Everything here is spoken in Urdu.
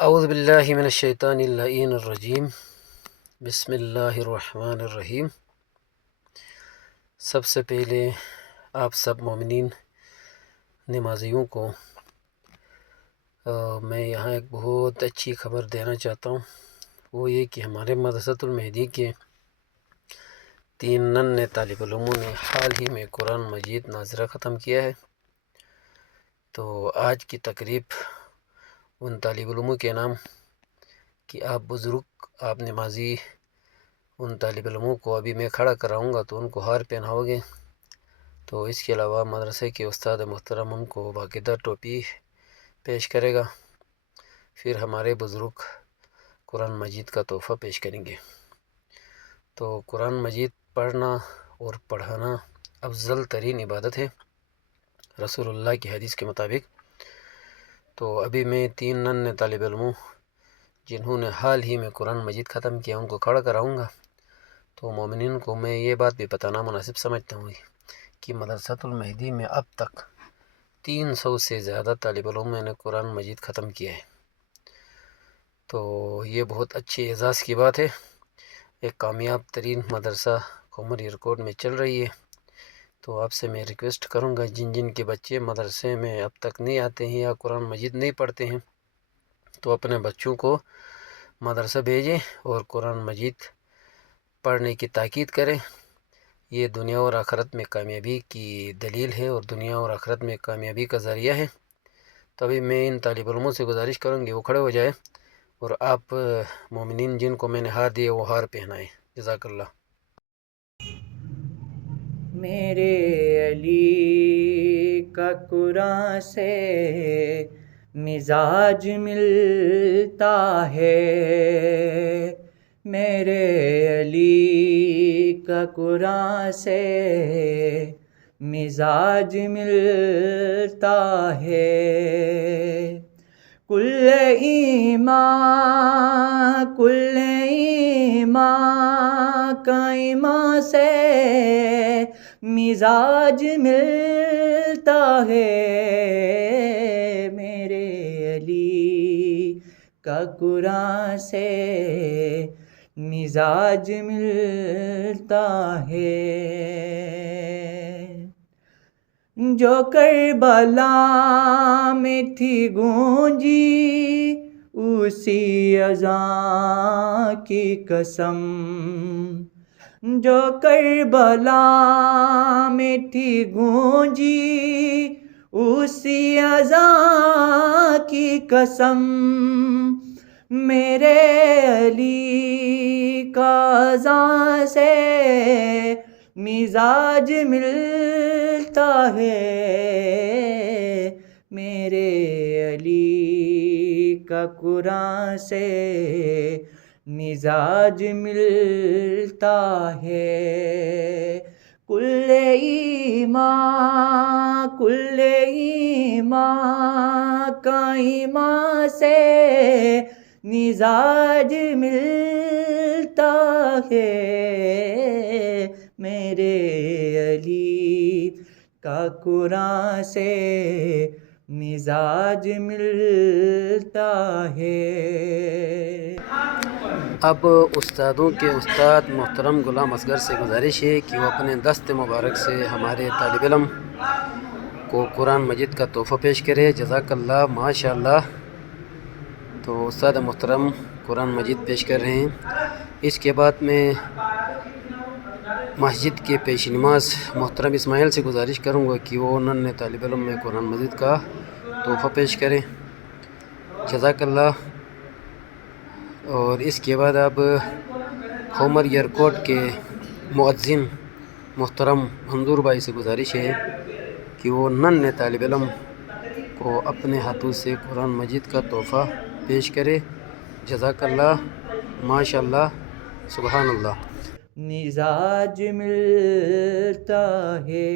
اعوذ باللہ من الشیطان اللعین الرجیم، بسم اللہ الرحمن الرحیم۔ سب سے پہلے آپ سب مومنین نمازیوں کو میں یہاں ایک بہت اچھی خبر دینا چاہتا ہوں، وہ یہ کہ ہمارے مدرسۃ المہدی کے 3 ننھے طالب علموں نے حال ہی میں قرآن مجید ناظرہ ختم کیا ہے۔ تو آج کی تقریب ان طالب علموں کے نام کہ آپ بزرگ، آپ نمازی، ان طالب علموں کو ابھی میں کھڑا کراؤں گا تو ان کو ہار پہناؤ گے، تو اس کے علاوہ مدرسے کے استاد محترم ان کو باقاعدہ ٹوپی پیش کرے گا، پھر ہمارے بزرگ قرآن مجید کا تحفہ پیش کریں گے۔ تو قرآن مجید پڑھنا اور پڑھانا افضل ترین عبادت ہے رسول اللہ کی حدیث کے مطابق۔ تو ابھی میں 3 ننھے طالب علموں جنہوں نے حال ہی میں قرآن مجید ختم کیا ان کو کھڑا کراؤں گا۔ تو مومنین کو میں یہ بات بھی بتانا مناسب سمجھتا ہوں کہ مدرسۃ المہدی میں اب تک 300 سے زیادہ طالب علموں نے قرآن مجید ختم کیا ہے، تو یہ بہت اچھی اعزاز کی بات ہے۔ ایک کامیاب ترین مدرسہ قومر ایئرکوٹ میں چل رہی ہے، تو آپ سے میں ریکویسٹ کروں گا جن کے بچے مدرسے میں اب تک نہیں آتے ہیں یا قرآن مجید نہیں پڑھتے ہیں تو اپنے بچوں کو مدرسہ بھیجیں اور قرآن مجید پڑھنے کی تاکید کریں۔ یہ دنیا اور آخرت میں کامیابی کی دلیل ہے اور دنیا اور آخرت میں کامیابی کا ذریعہ ہے۔ تبھی میں ان طالب علموں سے گزارش کروں گی وہ کھڑے ہو جائے اور آپ مومنین جن کو میں نے ہار دیے وہ ہار پہنائیں۔ جزاک اللہ۔ میرے علی کا قرآن سے مزاج ملتا ہے، میرے علی کا قرآن سے مزاج ملتا ہے۔ کل ایمان کا ایمان سے مزاج ملتا ہے، میرے علی کا قرآن سے مزاج ملتا ہے۔ جو کربلا میں تھی گونجی اسی اذان کی قسم، جو کربلا میں تھی گونجی اسی اذان کی قسم، میرے علی کا اذان سے مزاج ملتا ہے، میرے علی کا قرآن سے مزاج ملتا ہے۔ کل ایمان کا ایمان سے مزاج ملتا ہے، میرے علی کا قرآن سے مزاج ملتا ہے۔ اب استادوں کے استاد محترم غلام اصغر سے گزارش ہے کہ وہ اپنے دست مبارک سے ہمارے طالب علم کو قرآن مجید کا تحفہ پیش کرے۔ جزاک اللہ، ماشاء اللہ۔ تو استاد محترم قرآن مجید پیش کر رہے ہیں۔ اس کے بعد میں مسجد کے پیش نماز محترم اسماعیل سے گزارش کروں گا کہ وہ ننھے طالب علم میں قرآن مجید کا تحفہ پیش کریں۔ جزاک اللہ۔ اور اس کے بعد اب قومر ایئرکوٹ کے مؤذن محترم منظور بھائی سے گزارش ہے کہ وہ ننھے طالب علم کو اپنے ہاتھوں سے قرآن مجید کا تحفہ پیش کرے۔ جزاک اللہ، ماشاء اللہ، سبحان اللہ۔ مزاج ملتا ہے۔